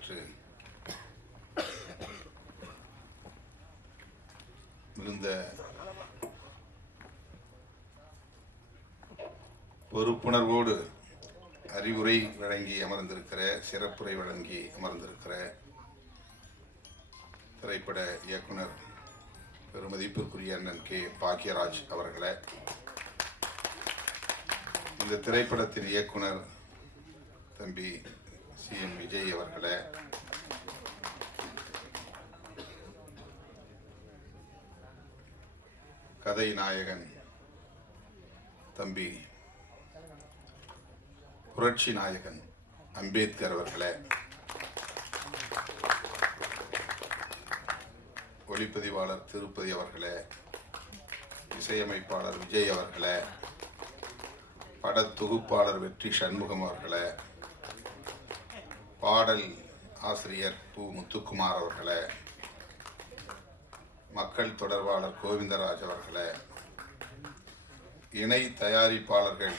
பங்கேற்று மிகுந்த பொறுப்புணர்வோடு அறிவுரை வழங்கி அமர்ந்திருக்கிற, சிறப்புரை வழங்கி அமர்ந்திருக்கிற திரைப்பட இயக்குனர் பெருமதிப்பிற்குரிய அண்ணன் கே பாக்கியராஜ் அவர்களே, இந்த திரைப்படத்தின் இயக்குனர் தம்பி CM விஜய் அவர்களே, கதை நாயகன் தம்பி புரட்சி நாயகன் அம்பேத்கர் அவர்களே, ஒளிப்பதிவாளர் திருப்பதி அவர்களே, இசையமைப்பாளர் விஜய் அவர்களே, படத்தொகுப்பாளர் வெற்றி சண்முகம் அவர்களே, பாடல் ஆசிரியர் பு முத்துக்குமார் அவர்களே, மக்கள் தொடர்பாளர் கோவிந்தராஜ் அவர்களே, இணை தயாரிப்பாளர்கள்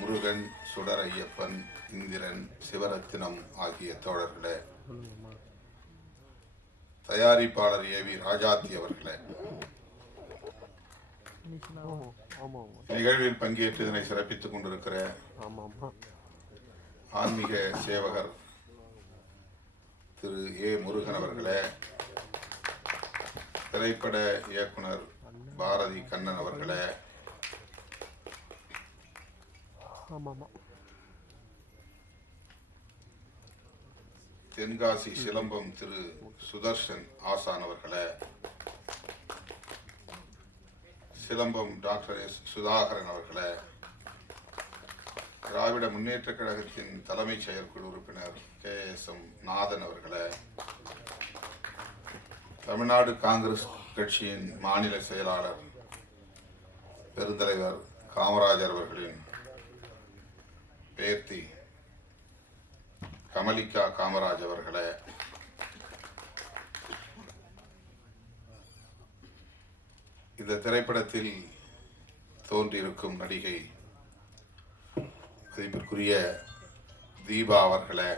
முருகன், சுடர் ஐயப்பன், இந்திரன், சிவரத்தினம் ஆகிய தோழர்களே, தயாரிப்பாளர் AV ராஜாத்தி அவர்களே, நிகழ்வில் பங்கேற்று இதனை சிறப்பித்துக் கொண்டிருக்கிற ஆன்மீக சேவகர் திரு A முருகன் அவர்களே, திரைப்பட இயக்குனர் பாரதி கண்ணன் அவர்களே, தென்காசி சிலம்பம் திரு சுதர்ஷன் ஆசான் அவர்களே, சிலம்பம் டாக்டர் S சுதாகரன் அவர்களே, திராவிட முன்னேற்ற கழகத்தின் தலைமைச் செயற்குழு உறுப்பினர் KSM நாதன் அவர்களே, தமிழ்நாடு காங்கிரஸ் கட்சியின் மாநில செயலாளர் பெருந்தலைவர் காமராஜர் அவர்களின் பேத்தி கமலிகா காமராஜ் அவர்களே, இந்த திரைப்படத்தில் தோன்றியிருக்கும் நடிகை மதிப்பிற்குரிய தீபா அவர்களே,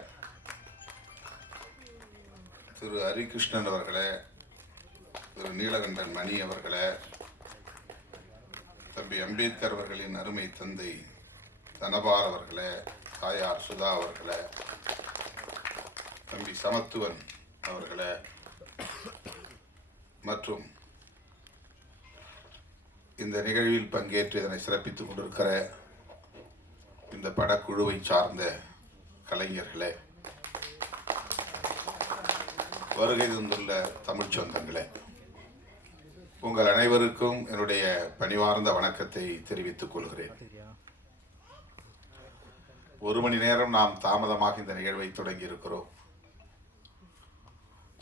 திரு ஹரிகிருஷ்ணன் அவர்களே, திரு நீலகண்டன் மணி அவர்களே, தம்பி அம்பேத்கர் அவர்களின் அருமை தந்தை தனபால் அவர்களே, தாயார் சுதா அவர்களே, தம்பி சமத்துவன் அவர்களே மற்றும் இந்த நிகழ்வில் பங்கேற்று இதனை சிறப்பித்துக் கொண்டிருக்கிற இந்த படக்குழுவை சார்ந்த கலைஞர்களே, வருகை தந்துள்ள தமிழ் சொந்தங்களே, உங்கள் அனைவருக்கும் என்னுடைய பணிவார்ந்த வணக்கத்தை தெரிவித்துக் கொள்கிறேன். ஒரு மணி நேரம் நாம் தாமதமாக இந்த நிகழ்வை தொடங்கி இருக்கிறோம்.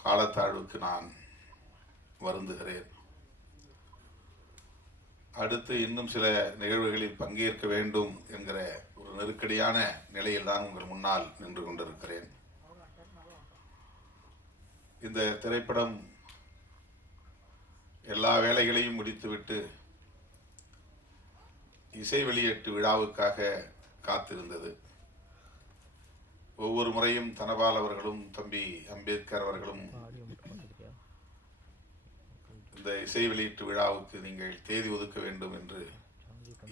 காலத்தாழ்வுக்கு நான் வருந்துகிறேன். அடுத்து இன்னும் சில நிகழ்வுகளில் பங்கேற்க வேண்டும் என்கிற ஒரு நெருக்கடியான நிலையில் தான் உங்கள் முன்னால் நின்று கொண்டிருக்கிறேன். இந்த திரைப்படம் எல்லா வேலைகளையும் முடித்துவிட்டு இசை வெளியீட்டு விழாவுக்காக காத்திருந்தது. ஒவ்வொரு முறையும் தனபால் அவர்களும் தம்பி அம்பேத்கர் அவர்களும் இந்த இசை வெளியீட்டு விழாவுக்கு நீங்கள் தேதி ஒதுக்க வேண்டும் என்று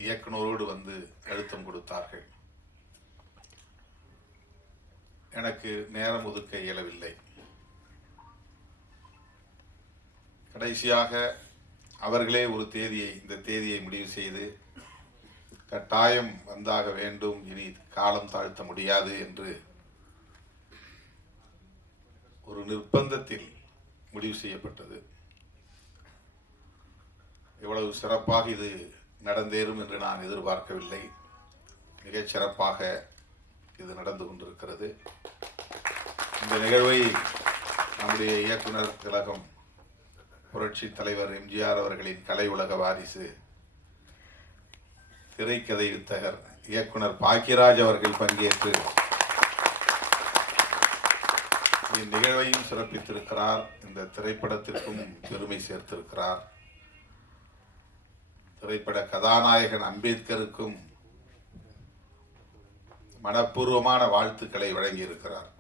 இயக்குனரோடு வந்து அழுத்தம் கொடுத்தார்கள். எனக்கு நேரம் ஒதுக்க இயலவில்லை. கடைசியாக அவர்களே ஒரு இந்த தேதியை முடிவு செய்து கட்டாயம் வந்தாக வேண்டும், இனி காலம் தாழ்த்த முடியாது என்று ஒரு நிர்பந்தத்தில் முடிவு செய்யப்பட்டது. இவ்வளவு சிறப்பாக இது நடந்தேறும் என்று நான் எதிர்பார்க்கவில்லை. மிகச் சிறப்பாக இது நடந்து கொண்டிருக்கிறது. இந்த நிகழ்வை நம்முடைய இயக்குனர் திலகம் புரட்சி தலைவர் MGR அவர்களின் கலை உலக வாரிசு திரைக்கதை வித்தகர் இயக்குனர் பாக்கியராஜ் அவர்கள் பங்கேற்று இந்நிகழ்வையும் சிறப்பித்திருக்கிறார். இந்த திரைப்படத்திற்கும் பெருமை சேர்த்திருக்கிறார். திரைப்பட கதாநாயகன் அம்பேத்கருக்கும் மனப்பூர்வமான வாழ்த்துக்களை வழங்கியிருக்கிறார்.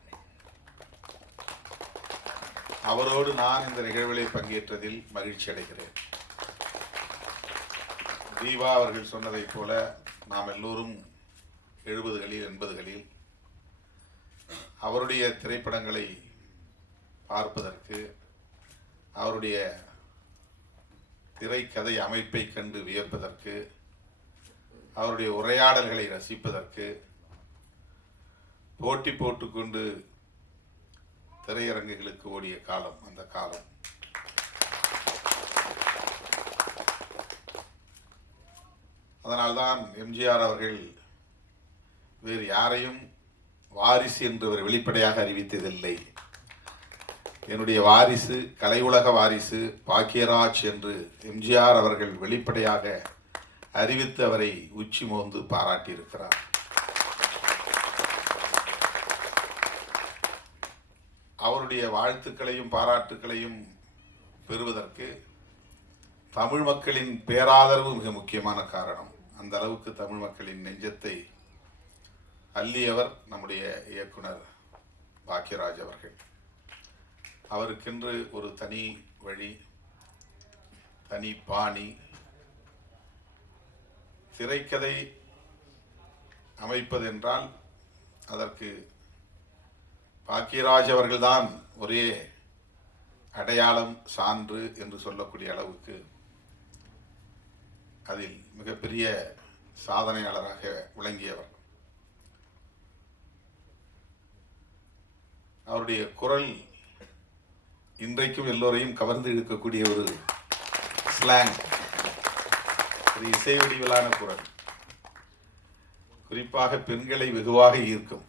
அவரோடு நான் இந்த நிகழ்விலே பங்கேற்றதில் மகிழ்ச்சி அடைகிறேன். தீபா அவர்கள் சொன்னதைப் போல நாம் எல்லோரும் 70களில் 80களில் அவருடைய திரைப்படங்களை பார்ப்பதற்கு, அவருடைய திரைக்கதை அமைப்பை கண்டு வியப்பதற்கு, அவருடைய உரையாடல்களை ரசிப்பதற்கு போட்டி போட்டுக்கொண்டு திரையரங்குகளுக்கு ஓடிய காலம் அந்த காலம். அதனால்தான் எம்ஜிஆர் அவர்கள் வேறு யாரையும் வாரிசு என்று அவர் வெளிப்படையாக அறிவித்ததில்லை. என்னுடைய வாரிசு, கலை உலக வாரிசு பாக்கியராஜ் என்று எம்ஜிஆர் அவர்கள் வெளிப்படையாக அறிவித்து அவரை உச்சி மோந்து பாராட்டியிருக்கிறார். அவருடைய வாழ்த்துக்களையும் பாராட்டுக்களையும் பெறுவதற்கு தமிழ் மக்களின் பேராதரவு மிக முக்கியமான காரணம். அந்த அளவுக்கு தமிழ் மக்களின் நெஞ்சத்தை அள்ளியவர் நம்முடைய இயக்குனர் பாக்கியராஜ் அவர்கள். அவருக்கென்று ஒரு தனி வழி, தனி பாணி. திரைக்கதை அமைப்பதென்றால் அதற்கு பாக்கியராஜ் அவர்கள்தான் ஒரே அடையாளம், சான்று என்று சொல்லக்கூடிய அளவுக்கு அதில் மிகப்பெரிய சாதனையாளராக விளங்கியவர். அவருடைய குரல் இன்றைக்கும் எல்லோரையும் கவர்ந்து இழுக்கக்கூடிய ஒரு ஸ்லாங், ஒரு இசை வடிவிலான குரல், குறிப்பாக பெண்களை வெகுவாக ஈர்க்கும்.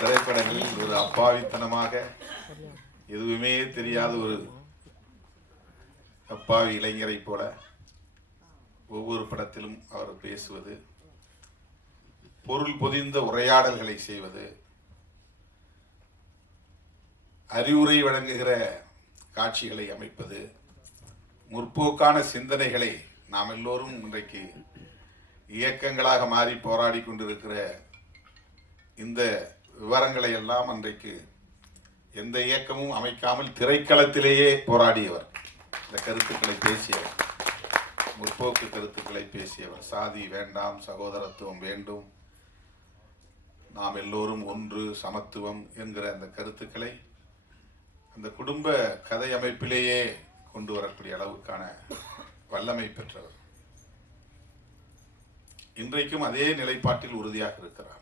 திரைப்படங்களில் ஒரு அப்பாவித்தனமாக எதுவுமே தெரியாத ஒரு அப்பாவி இளைஞரை போல ஒவ்வொரு படத்திலும் அவர் பேசுவது, பொருள் பொதிந்த உரையாடல்களை செய்வது, அறிவுரை வழங்குகிற காட்சிகளை அமைப்பது, முற்போக்கான சிந்தனைகளை நாம் எல்லோரும் இன்றைக்கு இயக்கங்களாக மாறி போராடி கொண்டிருக்கிற இந்த விவரங்களை எல்லாம் அன்றைக்கு எந்த இயக்கமும் அமைக்காமல் திரைக்களத்திலேயே போராடியவர். இந்த கருத்துக்களை பேசியவர், முற்போக்கு கருத்துக்களை பேசியவர். சாதி வேண்டாம், சகோதரத்துவம் வேண்டும், நாம் எல்லோரும் ஒன்று, சமத்துவம் என்கிற அந்த கருத்துக்களை அந்த குடும்ப கதை அமைப்பிலேயே கொண்டு வரக்கூடிய அளவுக்கான வல்லமை பெற்றவர். இன்றைக்கும் அதே நிலைப்பாட்டில் உறுதியாக இருக்கிறார்.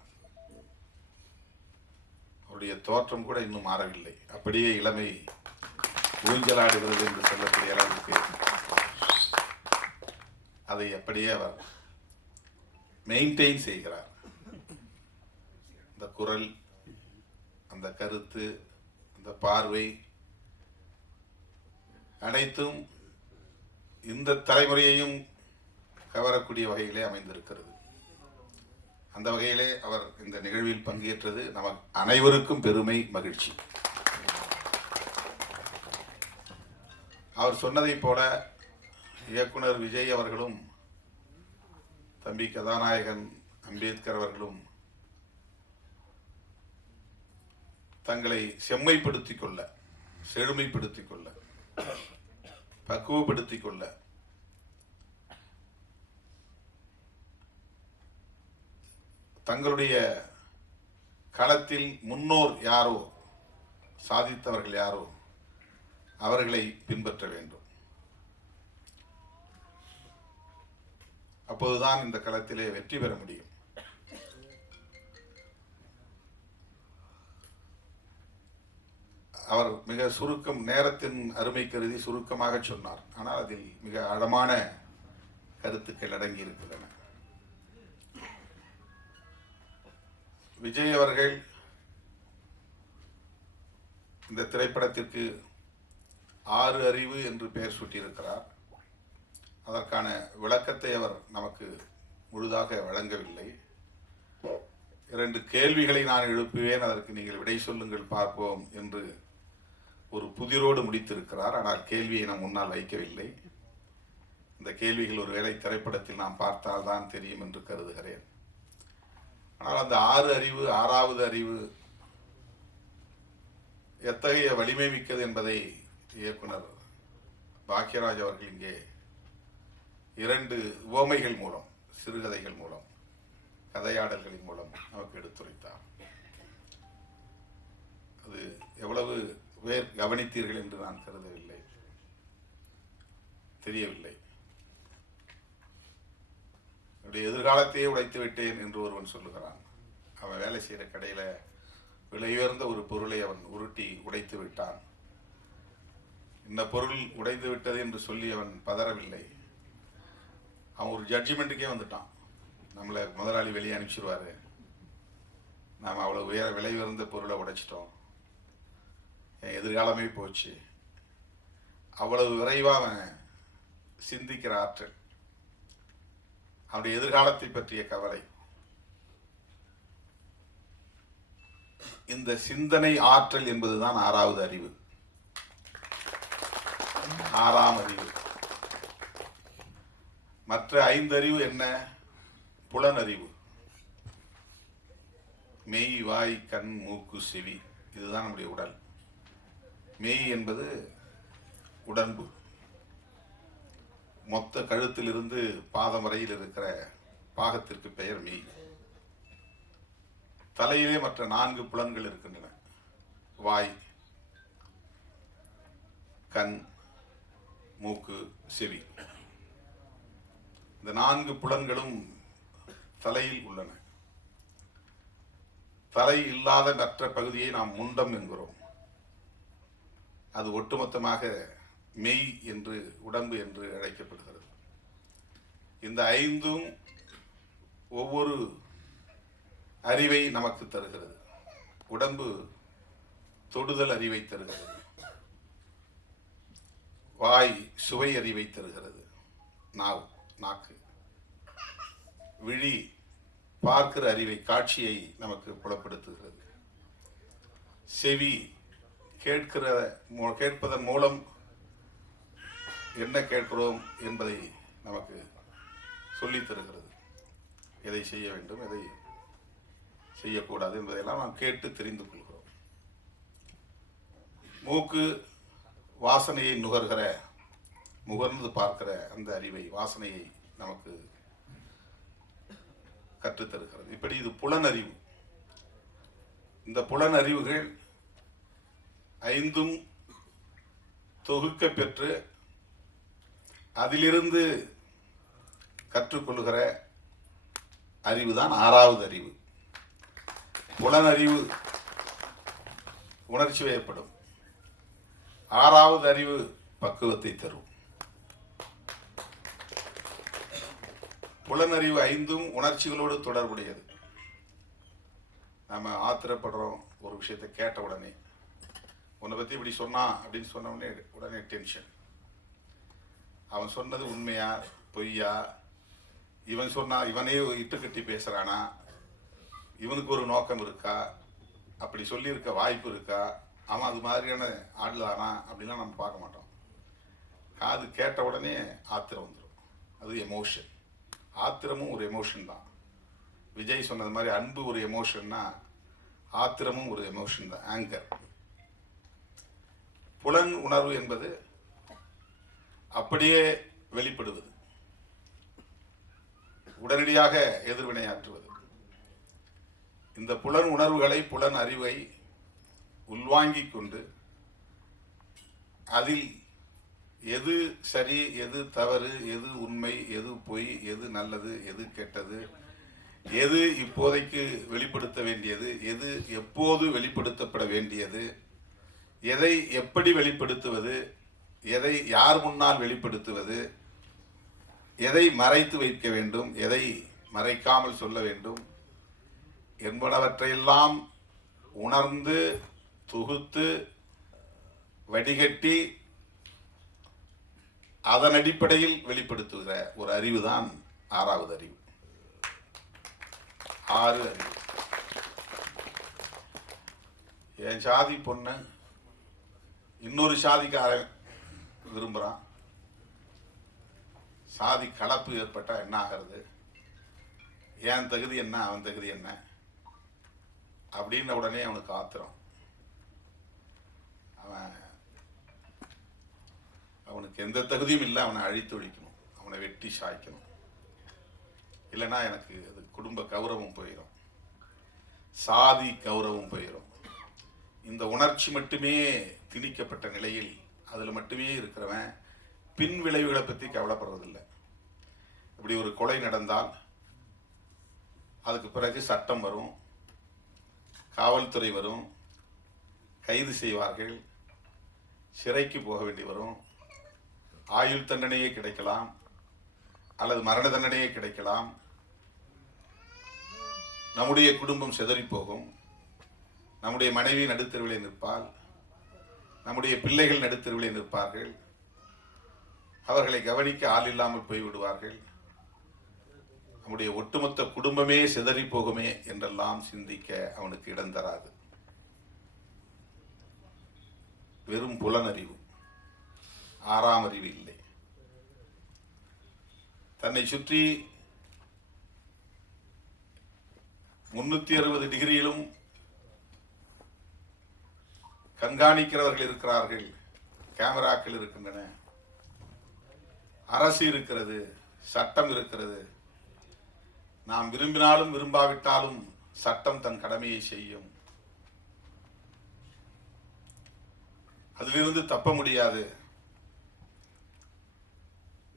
அவருடைய தோற்றம் கூட இன்னும் மாறவில்லை. அப்படியே இளமை ஊஞ்சலாடுகிறது என்று சொல்லக்கூடிய அளவுக்கு அதை அப்படியே அவர் மெயின்டைன் செய்கிறார். அந்த குரல், அந்த கருத்து, அந்த பார்வை அனைத்தும் இந்த தலைமுறையையும் கவரக்கூடிய வகையிலே அமைந்திருக்கிறது. அந்த வகையிலே அவர் இந்த நிகழ்வில் பங்கேற்றது நமக்கு அனைவருக்கும் பெருமை, மகிழ்ச்சி. அவர் சொன்னதைப் போல இயக்குனர் விஜய் அவர்களும் தம்பி கதாநாயகன் அம்பேத்கர் அவர்களும் தங்களை செம்மைப்படுத்திக் கொள்ள, செழுமைப்படுத்திக் கொள்ள, பக்குவப்படுத்திக் கொள்ள தங்களுடைய களத்தில் முன்னோர் யாரோ, சாதித்தவர்கள் யாரோ அவர்களை பின்பற்ற வேண்டும். அப்போதுதான் இந்த களத்திலே வெற்றி பெற முடியும். அவர் மிக சுருக்கம், நேரத்தின் அருமை கருதி சுருக்கமாக சொன்னார். ஆனால் அதில் மிக ஆழமான கருத்துக்கள் அடங்கி இருக்கின்றன. விஜய் அவர்கள் இந்த திரைப்படத்திற்கு 6 அறிவு என்று பெயர் சூட்டியிருக்கிறார். அதற்கான விளக்கத்தை அவர் நமக்கு முழுதாக வழங்கவில்லை. 2 கேள்விகளை நான் எழுப்புவேன், அதற்கு நீங்கள் விடை சொல்லுங்கள் பார்ப்போம் என்று ஒரு புதிரோடு முடித்திருக்கிறார். ஆனால் கேள்வியை நாம் முன்னால் வைக்கவில்லை. இந்த கேள்விகள் ஒருவேளை திரைப்படத்தில் நாம் பார்த்தால்தான் தெரியும் என்று கருதுகிறேன். ஆனால் அந்த 6 அறிவு, 6வது அறிவு எத்தகைய வலிமை மிக்கது என்பதை இயக்குனர் பாக்யராஜ் அவர்கள் இங்கே 2 உவமைகள் மூலம், சிறுகதைகள் மூலம், கதையாடல்களின் மூலம் நமக்கு எடுத்துரைத்தார். அது எவ்வளவு பேர் கவனித்தீர்கள் என்று நான் கருதவில்லை, தெரியவில்லை. என்னுடைய எதிர்காலத்தையே உடைத்து விட்டேன் என்று ஒருவன் சொல்லுகிறான். அவன் வேலை செய்கிற கடையில் விலை உயர்ந்த ஒரு பொருளை அவன் உருட்டி உடைத்து விட்டான். இந்த பொருள் உடைந்து விட்டது என்று சொல்லி அவன் பதறவில்லை. அவன் ஒரு ஜட்ஜ்மெண்ட்டுக்கே வந்துட்டான். நம்மளை முதலாளி வெளியே அனுப்பிச்சிருவாரு, நாம் அவ்வளோ விலை உயர்ந்த பொருளை உடைச்சிட்டோம், என் எதிர்காலமே போச்சு. அவ்வளவு விரைவாக அவன் சிந்திக்கிற ஆற்றல், அவனுடைய எதிர்காலத்தை பற்றிய கவலை, இந்த சிந்தனை ஆற்றல் என்பதுதான் 6வது அறிவு, 6ஆம் அறிவு. மற்ற 5 அறிவு என்ன? புலனறிவு. மெய், வாய், கண், மூக்கு, செவி, இதுதான் நம்முடைய உடல். மெய் என்பது உடம்பு, மொத்த கழுத்திலிருந்து பாதம் வரையில் இருக்கிற பாகத்திற்கு பெயர் மெய். தலையிலே மற்ற 4 புலன்கள் இருக்கின்றன. வாய், கண், மூக்கு, செவி. இந்த 4 புலன்களும் தலையில் உள்ளன. தலை இல்லாத மற்ற பகுதியை நாம் முண்டம் என்கிறோம். அது ஒட்டுமொத்தமாக மெய் என்று, உடம்பு என்று அழைக்கப்படுகிறது. இந்த 5ம் ஒவ்வொரு அறிவை நமக்கு தருகிறது. உடம்பு தொடுதல் அறிவை தருகிறது, வாய் சுவை அறிவை தருகிறது, நாக்கு, விழி பார்க்கிற அறிவை, காட்சியை நமக்கு புலப்படுத்துகிறது, செவி கேட்பதன் மூலம் என்ன கேட்கிறோம் என்பதை நமக்கு சொல்லித் தருகிறது. எதை செய்ய வேண்டும், எதை செய்யக்கூடாது என்பதையெல்லாம் நாம் கேட்டு தெரிந்து கொள்கிறோம். மூக்கு வாசனையை முகர்ந்து பார்க்கிற அந்த அறிவை, வாசனையை நமக்கு கற்றுத்தருகிறது. இப்படி இது புலனறிவு. இந்த புலனறிவுகள் 5ம் தொகுக்க பெற்று அதிலிருந்து கற்றுக்கொள்கிற அறிவுதான் 6வது அறிவு. புலனறிவு உணர்ச்சி வயப்படும், 6வது அறிவு பக்குவத்தை தரும். புலனறிவு 5ம் உணர்ச்சிகளோடு தொடர்புடையது. நம்ம ஆத்திரப்படுறோம் ஒரு விஷயத்தை கேட்ட உடனே, உன்னை பற்றி இப்படி சொன்னான் அப்படின்னு சொன்ன உடனே டென்ஷன். அவன் சொன்னது உண்மையா பொய்யா, இவன் சொன்னா இவனே இட்டுக்கட்டி பேசுறானா, இவனுக்கு ஒரு நோக்கம் இருக்கா, அப்படி சொல்லியிருக்க வாய்ப்பு இருக்கா, அவன் அது மாதிரியான ஆடலானா அப்படிலாம் நம்ம பார்க்க மாட்டோம். காது கேட்ட உடனே ஆத்திரம் வந்துடும். அது எமோஷன். ஆத்திரமும் ஒரு எமோஷன் தான். விஜய் சொன்னது மாதிரி அன்பு ஒரு எமோஷன்னா ஆத்திரமும் ஒரு எமோஷன் தான், ஆங்கர். புலன் உணர்வு என்பது அப்படியே வெளிப்படுவது, உடனடியாக எதிர்வினையாற்றுவது. இந்த புலன் உணர்வுகளை, புலன் அறிவை உள்வாங்கிக் கொண்டு அதில் எது சரி, எது தவறு, எது உண்மை, எது பொய், எது நல்லது, எது கெட்டது, எது இப்போதைக்கு வெளிப்படுத்த வேண்டியது, எது எப்போது வெளிப்படுத்தப்பட வேண்டியது, எதை எப்படி வெளிப்படுத்துவது, எதை யார் முன்னால் வெளிப்படுத்துவது, எதை மறைத்து வைக்க வேண்டும், எதை மறைக்காமல் சொல்ல வேண்டும் என்பனவற்றையெல்லாம் உணர்ந்து தொகுத்து வடிகட்டி அதன் அடிப்படையில் வெளிப்படுத்துகிற ஒரு அறிவுதான் 6வது அறிவு. 6 அறிவு. என் சாதி பொண்ணு இன்னொரு சாதிக்காரன் விரும்புகிறான், சாதி கலப்பு ஏற்பட்டா என்ன ஆகிறது, என் தகுதி என்ன, அவன் தகுதி என்ன அப்படின்ன உடனே அவனுக்கு ஆத்திரம். அவனுக்கு எந்த தகுதியும் இல்லை, அவனை அழித்து ஒழிக்கணும், அவனை வெட்டி சாய்க்கணும். இல்லைன்னா எனக்கு அது குடும்ப கௌரவம் போயிடும், சாதி கௌரவம் போயிடும். இந்த உணர்ச்சி மட்டுமே திணிக்கப்பட்ட நிலையில் அதில் மட்டுமே இருக்கிறவன் பின் விளைவுகளை பற்றி கவலைப்படுறதில்லை. இப்படி ஒரு கொலை நடந்தால் அதுக்கு பிறகு சட்டம் வரும், காவல்துறை வரும், கைது செய்வார்கள், சிறைக்கு போக வேண்டி வரும், ஆயுள் தண்டனையே கிடைக்கலாம் அல்லது மரண தண்டனையே கிடைக்கலாம். நம்முடைய குடும்பம் சிதறி போகும், நம்முடைய மனைவி நடுத்தெருவிலே நிற்பாள், நம்முடைய பிள்ளைகள் நடுத்தெருவிலே நிற்பார்கள், அவர்களை கவனிக்க ஆள் இல்லாமல் போய்விடுவார்கள், நம்முடைய ஒட்டுமொத்த குடும்பமே சிதறி போகுமே என்றெல்லாம் சிந்திக்க அவனுக்கு இடம் தராது. வெறும் புலனறிவு, ஆறாம் அறிவு இல்லை. தன்னை சுற்றி 360 டிகிரியிலும் கண்காணிக்கிறவர்கள் இருக்கிறார்கள், கேமராக்கள் இருக்கின்றன, அரசு இருக்கிறது, சட்டம் இருக்கிறது. நாம் விரும்பினாலும் விரும்பாவிட்டாலும் சட்டம் தன் கடமையை செய்யும். அதிலிருந்து தப்ப முடியாது.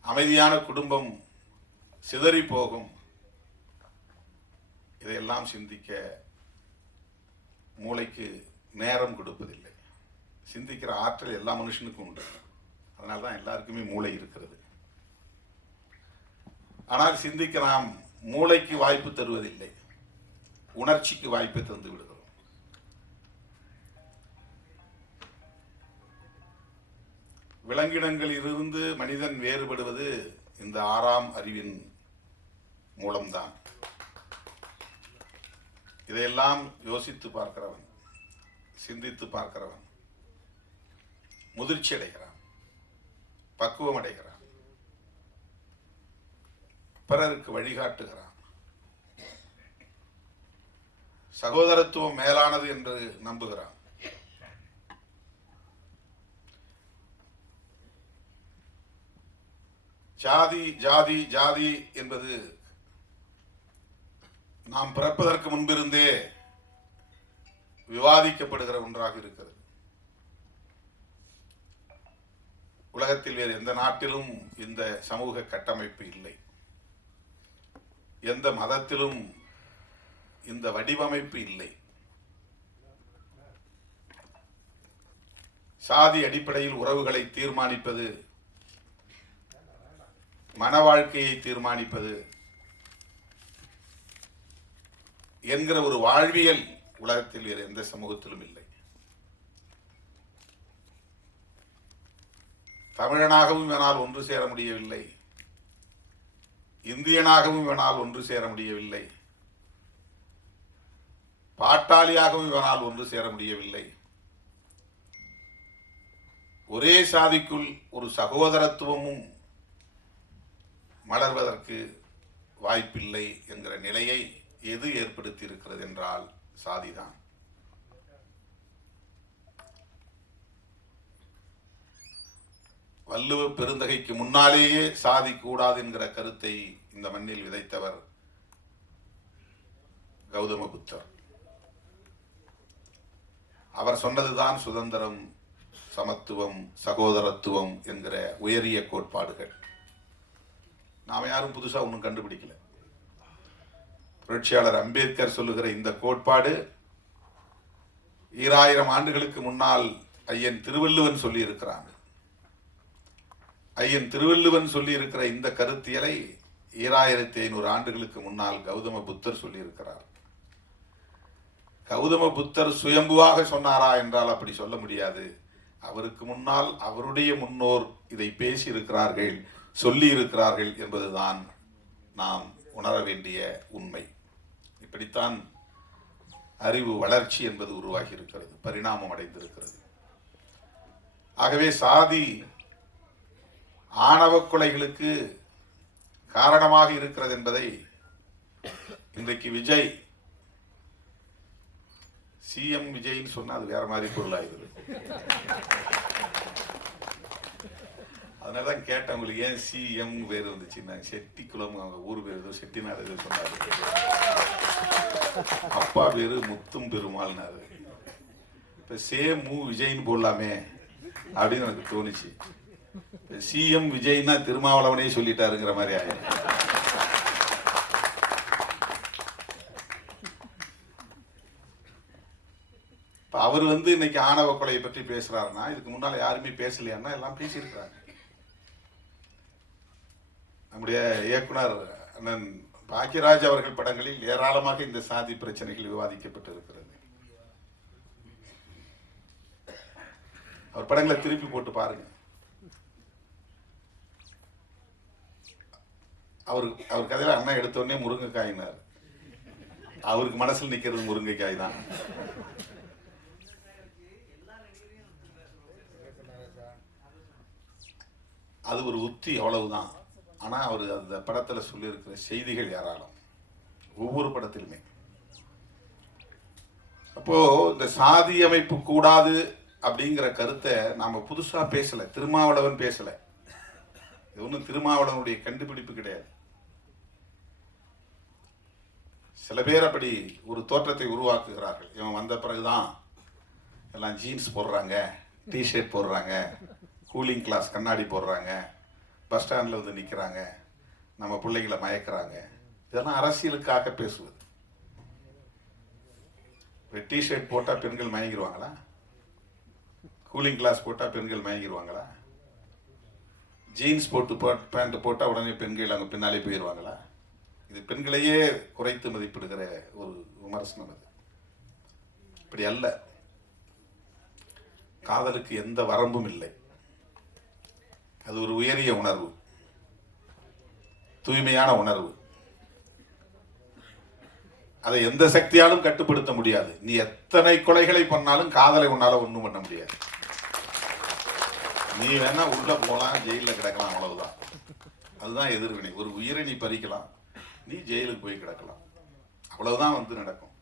அமைதியான குடும்பம் சிதறி போகும். இதையெல்லாம் சிந்திக்க மூளைக்கு நேரம் கொடுப்பதில்லை. சிந்திக்கிற ஆற்றல் எல்லா மனுஷனுக்கும் உண்டு, அதனால்தான் எல்லாருக்குமே மூளை இருக்கிறது. ஆனால் சிந்திக்க நாம் மூளைக்கு வாய்ப்பு தருவதில்லை, உணர்ச்சிக்கு வாய்ப்பை தந்து விடுகிறோம். விலங்கினங்களிலிருந்து மனிதன் வேறுபடுவது இந்த ஆறாம் அறிவின் மூலம்தான். இதையெல்லாம் யோசித்து பார்க்கிறவன், சிந்தித்து பார்க்கிறவன் முதிர்ச்சி அடைகிறான், பக்குவம் அடைகிறான், பிறருக்கு வழிகாட்டுகிறான். சகோதரத்துவம் மேலானது என்று நம்புகிறான். ஜாதி ஜாதி ஜாதி என்பது நாம் பிறப்பதற்கு முன்பிருந்தே விவாதிக்கப்படுகிற ஒன்றாக இருக்கிறது. உலகத்தில் வேறு எந்த நாட்டிலும் இந்த சமூக கட்டமைப்பு இல்லை, எந்த மதத்திலும் இந்த வடிவமைப்பு இல்லை. சாதி அடிப்படையில் உறவுகளை தீர்மானிப்பது, மன வாழ்க்கையை தீர்மானிப்பது என்கிற ஒரு வாழ்வியல் உலகத்தில் வேறு எந்த சமூகத்திலும் இல்லை. தமிழனாகவும் இவனால் ஒன்று சேர முடியவில்லை, இந்தியனாகவும் இவனால் ஒன்று சேர முடியவில்லை, பாட்டாளியாகவும் இவனால் ஒன்று சேர முடியவில்லை. ஒரே சாதிக்குள் ஒரு சகோதரத்துவமும் மலர்வதற்கு வாய்ப்பில்லை என்கிற நிலையை எது ஏற்படுத்தி இருக்கிறது என்றால் சாதிதான். வள்ளுவ பெருந்தகைக்கு முன்னாலேயே சாதி கூடாது என்கிற கருத்தை இந்த மண்ணில் விதைத்தவர் கௌதம புத்தர். அவர் சொன்னதுதான் சுதந்திரம், சமத்துவம், சகோதரத்துவம் என்கிற உயரிய கோட்பாடுகள். நாம யாரும் புதுசா ஒன்றும் கண்டுபிடிக்கல. புரட்சியாளர் அம்பேத்கர் சொல்லுகிற இந்த கோட்பாடு 2000 ஆண்டுகளுக்கு முன்னால் ஐயன் திருவள்ளுவன் சொல்லி இருக்கிறான். ஐயன் திருவள்ளுவன் சொல்லி இருக்கிற இந்த கருத்தியலை 2500 ஆண்டுகளுக்கு முன்னால் கௌதம புத்தர் சொல்லி இருக்கிறார். கௌதம புத்தர் சுயம்புவாக சொன்னாரா என்றால் அப்படி சொல்ல முடியாது. அவருக்கு முன்னால் அவருடைய முன்னோர் இதை பேசி இருக்கிறார்கள், சொல்லி இருக்கிறார்கள் என்பதுதான் நாம் உணர வேண்டிய உண்மை. இப்படித்தான் அறிவு வளர்ச்சி என்பது உருவாகி இருக்கிறது, பரிணாமம் அடைந்திருக்கிறது. ஆகவே சாதி ஆணவ கொலைகளுக்கு காரணமாக இருக்கிறது என்பதை இன்றைக்கு விஜய் சிஎம் விஜய்ன்னு சொன்னா அது வேற மாதிரி பொருளாயிருது. அதனாலதான் கேட்டேன், உங்களுக்கு ஏன் சிஎம் பேர் வந்துச்சுன்னா, செட்டிக்குளம் அவங்க ஊர் பேர் ஏதோ செட்டிநாடு ஏதோ சொன்னாரு, அப்பா பேரு முத்தும் பெருமாள்னாரு. இப்ப சேமு விஜய்னு போடலாமே அப்படின்னு எனக்கு தோணுச்சு. சிஎம் விஜய்னா திருமாவளவனே சொல்லிட்டாருங்கிற மாதிரி ஆயிடும். அவர் இன்னைக்கு ஆணவ கொலையை பற்றி பேசுறாருன்னா, இதுக்கு முன்னால யாருமே பேசலையான்னா எல்லாம் பேசியிருக்கிறாங்க. நம்முடைய இயக்குனர் அண்ணன் பாக்கியராஜ் அவர்கள் படங்களில் ஏராளமாக இந்த சாதி பிரச்சனைகள் விவாதிக்கப்பட்டிருக்கிறது. அவர் படங்களை திருப்பி போட்டு பாருங்க. அவர் கதையில அண்ணன் எடுத்தோடனே முருங்கைக்காயினார். அவருக்கு மனசில் நிக்கிறது முருங்கைக்காய் தான். அது ஒரு உத்தி, அவ்வளவுதான். ஆனா அவர் அந்த படத்துல சொல்லியிருக்கிற செய்திகள் ஏராளம், ஒவ்வொரு படத்திலுமே. அப்போ இந்த சாதி அமைப்பு கூடாது அப்படிங்கிற கருத்தை நாம புதுசா பேசல, திருமாவளவன் பேசல. இது ஒன்றும் திருமாவளவனுடைய கண்டுபிடிப்பு கிடையாது. சில பேர் அப்படி ஒரு தோற்றத்தை உருவாக்குகிறார்கள். இவன் வந்த பிறகுதான் எல்லாம் ஜீன்ஸ் போடுறாங்க, டிஷர்ட் போடுறாங்க, கூலிங் கிளாஸ் கண்ணாடி போடுறாங்க, பஸ் ஸ்டாண்டில் நிற்கிறாங்க, நம்ம பிள்ளைகளை மயக்கிறாங்க. இதெல்லாம் அரசியலுக்காக பேசுவது. டிஷர்ட் போட்டால் பெண்கள் மயங்கிடுவாங்களா? கூலிங் கிளாஸ் போட்டால் பெண்கள் மயங்கிடுவாங்களா? ஜீன்ஸ் போட்டு பேண்ட் போட்டால் உடனே பெண்கள் அங்கே பின்னாலே போயிடுவாங்களா? இது பெண்களையே குறைத்து மதிப்பிடுகிற ஒரு விமர்சனம். அது இப்படி அல்ல. காதலுக்கு எந்த வரம்பும் இல்லை. அது ஒரு உயரிய உணர்வு, தூய்மையான உணர்வு. அதை எந்த சக்தியாலும் கட்டுப்படுத்த முடியாது. நீ எத்தனை கொலைகளை பண்ணாலும் காதலை உன்னால ஒண்ணும் பண்ண முடியாது. நீ வேணா உள்ள போலாம், ஜெயில கிடக்கலாம், அவ்வளவுதான். அதுதான் எதிர்வினை. ஒரு உயிரை நீ பறிக்கலாம், நீ ஜெயிலுக்கு போய் கிடக்கலாம், அவ்வளவுதான் நடக்கும்.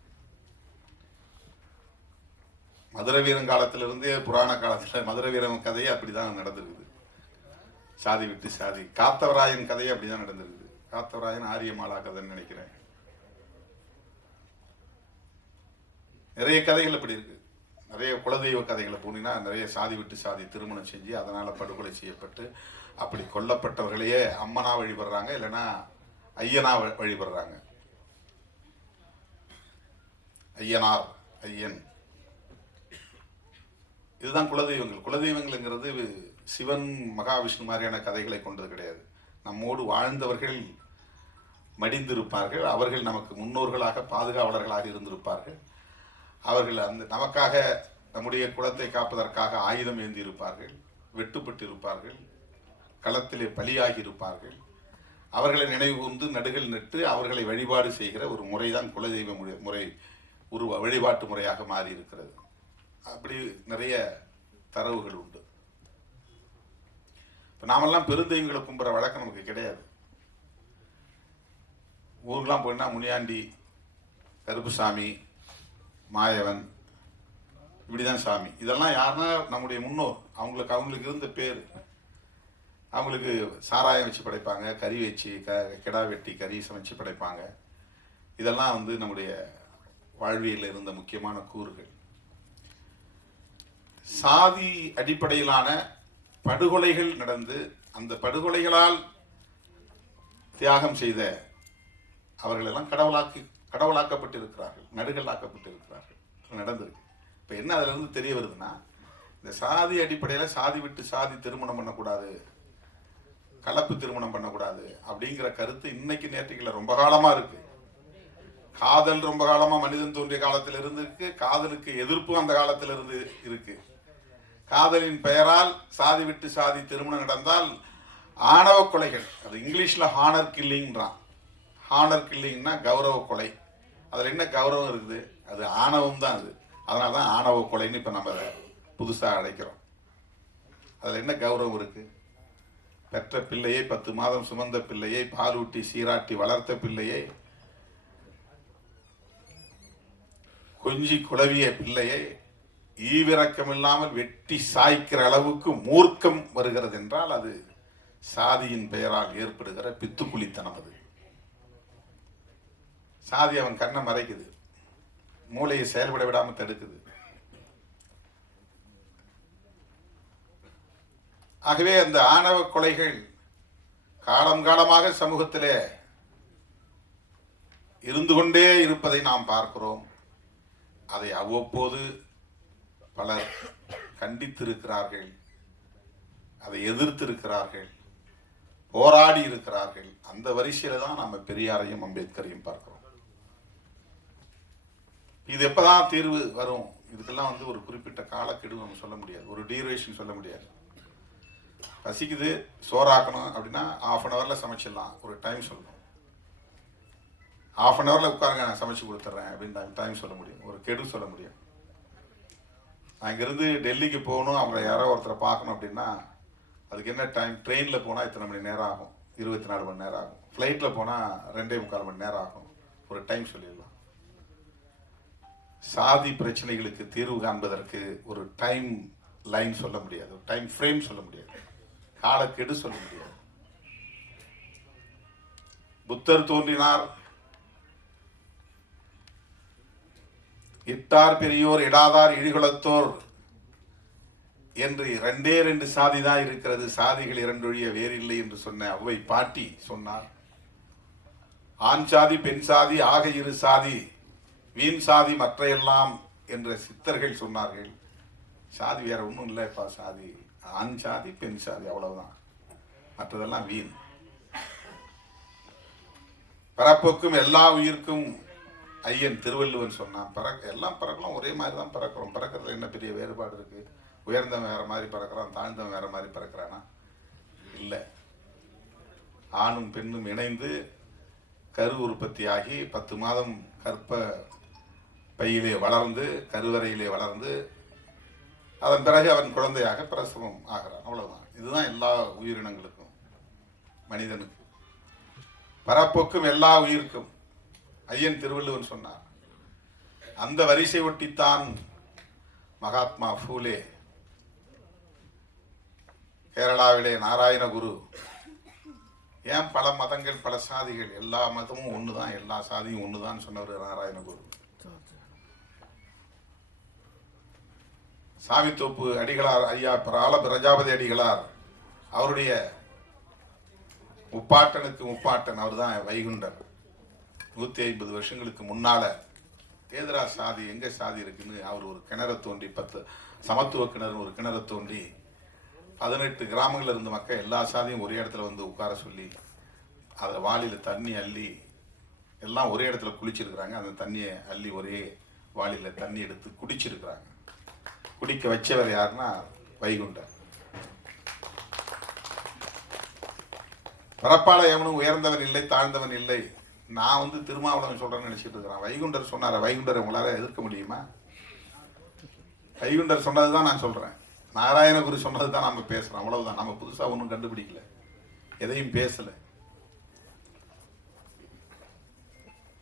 மதுரை வீரன் காலத்திலிருந்தே புராண காலத்துல மதுரை வீரன் கதையே அப்படிதான் நடந்திருக்குது. சாதி விட்டு சாதி. காத்தவராயன் கதையே அப்படிதான் நடந்திருக்குது. காத்தவராயன் ஆரியமாலா கதைன்னு நினைக்கிறேன். நிறைய கதைகள் அப்படி இருக்கு. நிறைய குலதெய்வ கதைகளை போனீங்கன்னா நிறைய சாதி விட்டு சாதி திருமணம் செஞ்சு அதனால படுகொலை செய்யப்பட்டு அப்படி கொல்லப்பட்டவர்களையே அம்மனா வழிபடுறாங்க, இல்லைன்னா ஐயனா வழிபடுறாங்க. ஐயனார், ஐயன், இதுதான் குலதெய்வங்கள். குலதெய்வங்கள்ங்கிறது சிவன் மகாவிஷ்ணு மாதிரியான கதைகளை கொண்டது கிடையாது. நம்மோடு வாழ்ந்தவர்கள் மடிந்திருப்பார்கள். அவர்கள் நமக்கு முன்னோர்களாக பாதுகாவலர்களாக இருந்திருப்பார்கள். அவர்கள் நமக்காக நம்முடைய குலத்தை காப்பதற்காக ஆயுதம் ஏந்தி இருப்பார்கள், வெட்டுப்பட்டு இருப்பார்கள், களத்திலே பலியாகி இருப்பார்கள். அவர்களை நினைவு கூர்ந்து நடுகள் நட்டு அவர்களை வழிபாடு செய்கிற ஒரு முறைதான் குலதெய்வ முறை வழிபாட்டு முறையாக மாறி இருக்கிறது. அப்படி நிறைய தரவுகள் உண்டு. இப்போ நாமெல்லாம் பெருந்தெய்வங்களை கும்புற வழக்கம் நமக்கு கிடையாது. ஊருக்கெல்லாம் போயின்னா முனியாண்டி, கருப்புசாமி, மாயவன், இப்படிதான் சாமி. இதெல்லாம் யாருன்னா நம்முடைய முன்னோர். அவங்களுக்கு இருந்த பேர். அவங்களுக்கு சாராயம் வச்சு படைப்பாங்க, கறி வச்சு கிடா வெட்டி கறி சமைச்சு படைப்பாங்க. இதெல்லாம் நம்முடைய வாழ்வியலில் இருந்த முக்கியமான கூறுகள். சாதி அடிப்படையிலான படுகொலைகள் நடந்து அந்த படுகொலைகளால் தியாகம் செய்த அவர்கள் எல்லாம் கடவுளாக்கப்பட்டிருக்கிறார்கள், நடுகளாக்கப்பட்டிருக்கிறார்கள். நடந்திருக்கு. இப்போ என்ன அதுல இருந்து தெரிய வருதுன்னா, இந்த சாதி அடிப்படையில் சாதி விட்டு சாதி திருமணம் பண்ணக்கூடாது, கலப்பு திருமணம் பண்ணக்கூடாது அப்படிங்கிற கருத்து இன்னைக்கு நேற்றுக்குள்ள ரொம்ப காலமா இருக்கு. காதல் ரொம்ப காலமா மனிதன் தோன்றிய காலத்தில் இருந்து இருக்கு. காதலுக்கு எதிர்ப்பும் அந்த காலத்தில் இருந்து இருக்கு. காதலின் பெயரால் சாதி விட்டு சாதி திருமணம் நடந்தால் ஆணவ கொலைகள், அது இங்கிலீஷ்ல ஹானர் கில்லிங்கிறான். ஹானர் கில்லிங்னா கௌரவ கொலை. அதுல என்ன கௌரவம் இருக்குது? அது ஆணவம் தான். அது அதனால தான் ஆணவ கொலைன்னு இப்ப நம்ம புதுசா அழைக்கிறோம். அதுல என்ன கௌரவம் இருக்கு? பெற்ற பிள்ளையை, 10 மாதம் சுமந்த பிள்ளையை, பாலூட்டி சீராட்டி வளர்த்த பிள்ளையை கொஞ்சி குழவிய பிள்ளையை ஈவிரக்கமில்லாமல் வெட்டி சாய்க்கிற அளவுக்கு மூர்க்கம் வருகிறது என்றால் அது சாதியின் பெயரால் ஏற்படுகிற பித்துக்குளித்தனம். அது சாதி அவன் கண்ணை மறைக்குது, மூளையை செயல்பட விடாம தடுக்குது. ஆகவே அந்த ஆணவ கொலைகள் காலம் காலமாக சமூகத்திலே இருந்து கொண்டே இருப்பதை நாம் பார்க்கிறோம். அதை அவ்வப்போது பலர் கண்டித்திருக்கிறார்கள், அதை எதிர்த்திருக்கிறார்கள், போராடி இருக்கிறார்கள். அந்த வரிசையில தான் நம்ம பெரியாரையும் அம்பேத்கரையும் பார்க்கிறோம். இது எப்பதான் தீர்வு வரும்? இதுக்கெல்லாம் ஒரு குறிப்பிட்ட காலக்கெடு நம்ம சொல்ல முடியாது, ஒரு டியூரேஷன் சொல்ல முடியாது. பசிக்குது, சோறாக்கணும் அப்படின்னா 1/2 hourல சமைச்சிடலாம், ஒரு டைம் சொல்லணும். 1/2 hourல உட்காருங்க, நான் சமைச்சு கொடுத்துட்றேன் அப்படின்னு டைம் சொல்ல முடியும், ஒரு கெடு சொல்ல முடியும். அங்கிருந்து டெல்லிக்கு போகணும், அவங்க யாரோ ஒருத்தரை பார்க்கணும் அப்படின்னா அதுக்கு என்ன டைம்? ட்ரெயினில் போனால் இத்தனை மணி நேரம் ஆகும், 24 மணி நேரம் ஆகும். ஃப்ளைட்டில் போனால் 2.25 மணி நேரம் ஆகும், ஒரு டைம் சொல்லிடலாம். சாதி பிரச்சனைகளுக்கு தீர்வு காண்பதற்கு ஒரு டைம் லைன் சொல்ல முடியாது, ஒரு டைம் ஃப்ரேம் சொல்ல முடியாது, காலக்கெடு சொல்ல முடியாது. புத்தர் தோன்றினார், இட்டார் பெரியோர் இடாதார் இழிகுலத்தோர் என்று 2 சாதி தான் இருக்கிறது, சாதிகள் 2 ஒழிய வேறில்லை என்று சொன்ன அவ்வை பாட்டி சொன்னார். ஆண் சாதி பெண் சாதி ஆக 2 சாதி, வீண் சாதி மற்ற எல்லாம் என்ற சித்தர்கள் சொன்னார்கள். சாதி வேற ஒன்றும் இல்லைப்பா, சாதி ஆண் சாதி பெண் சாதி அவ்வளவுதான், மற்றதெல்லாம் வீண். பிறப்புக்கும் எல்லா உயிர்க்கும் ஐயன் திருவள்ளுவன் சொன்னான், எல்லாம் பிறக்கலாம், ஒரே மாதிரி தான் பிறக்கிறோம். பிறக்கிறதுல என்ன பெரிய வேறுபாடு இருக்கு? உயர்ந்தவன் வேற மாதிரி பிறக்கிறான், தாழ்ந்தவன் வேற மாதிரி பிறக்கிறானா? இல்லை. ஆணும் பெண்ணும் இணைந்து கரு உற்பத்தியாகி 10 மாதம் கற்ப பையிலே வளர்ந்து கருவறையிலே வளர்ந்து அதன் பிறகு அவன் குழந்தையாக பிரசவம் ஆகிறான், அவ்வளவுதான். இதுதான் எல்லா உயிரினங்களுக்கும், மனிதனுக்கு. பரப்போக்கும் எல்லா உயிருக்கும் ஐயன் திருவள்ளுவன் சொன்னார். அந்த வரிசை ஒட்டித்தான் மகாத்மா பூலே, கேரளாவிலே நாராயணகுரு, ஏன் பல மதங்கள் பல சாதிகள், எல்லா மதமும் ஒண்ணுதான், எல்லா சாதியும் ஒண்ணுதான் சொன்னவர் நாராயணகுரு. சாமித்தோப்பு அடிகளார் ஐயா பிரஜாபதி அடிகளார், அவருடைய முப்பாட்டனுக்கு முப்பாட்டன் அவர் தான் வைகுண்டர். 150 வருஷங்களுக்கு முன்னால ஏதரா சாதி, எங்க சாதி இருக்குன்னு அவர் ஒரு கிணறு தோண்டி, 10 சமத்துவ கிணறு ஒரு கிணறு தோண்டி 18 கிராமங்கள்ல இருந்த மக்கள் எல்லா சாதியும் ஒரே இடத்துல உட்கார சொல்லி அதில் வாளியில தண்ணி அள்ளி எல்லாம் ஒரே இடத்துல குளிச்சிருக்கிறாங்க. அந்த தண்ணியை அள்ளி ஒரே வாளியில தண்ணி எடுத்து குடிச்சிருக்கிறாங்க. குடிக்க வச்சவர் யாருன்னா வைகுண்டர். பரப்பால எவனும் உயர்ந்தவன் இல்லை தாழ்ந்தவன் இல்லை. நான் திருமாவளவன் சொல்றேன்னு நினைச்சிட்டு இருக்கிறான். வைகுண்டர் சொன்னார, வைகுண்டரை உங்களால எதிர்க்க முடியுமா? வைகுண்டர் சொன்னதுதான் நான் சொல்றேன், நாராயணகுரு சொன்னதுதான் நாம பேசுறோம், அவ்வளவுதான். நம்ம புதுசா ஒன்றும் கண்டுபிடிக்கல, எதையும் பேசல.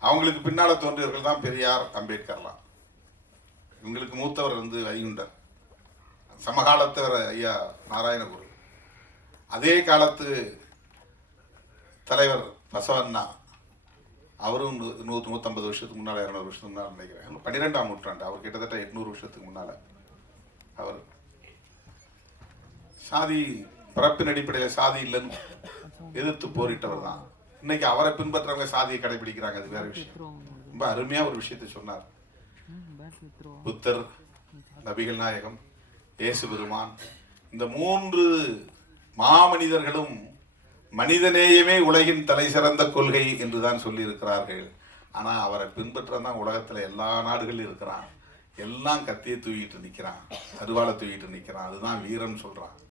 அவங்களுக்கு பின்னால தோன்றியவர்கள் தான் பெரியார், அம்பேத்கர்லாம். இவங்களுக்கு மூத்தவர் வைகுண்டர், சமகாலத்தவர் ஐயா நாராயணகுரு. அதே காலத்து தலைவர் பசவண்ணா, அவரும் 150 வருஷத்துக்கு முன்னால 200 வருஷத்துக்கு முன்னால நினைக்கிறேன், 12ஆம் நூற்றாண்டு. அவர் கிட்டத்தட்ட 800 வருஷத்துக்கு முன்னால அவர் சாதி பிறப்பின் அடிப்படையில் சாதி இல்லைன்னு எதிர்த்து போரிட்டவர் தான். இன்னைக்கு அவரை பின்பற்றவங்க சாதியை கடைபிடிக்கிறாங்க, அது வேற விஷயம். ரொம்ப அருமையா ஒரு விஷயத்தை சொன்னார். புத்தர், நபிகள் நாயகம், இயேசு பெருமான், இந்த 3 மாமனிதர்களும் மனிதநேயமே உலகின் தலை சிறந்த கொள்கை என்றுதான் சொல்லி இருக்கிறார்கள். ஆனா அவரை பின்பற்றதான் உலகத்துல எல்லா நாடுகளிலும் இருக்கிறான், எல்லாம் கத்தியை தூக்கிட்டு நிக்கிறான், அருவாளை தூக்கிட்டு நிக்கிறான். அதுதான் வீரம் சொல்றான்.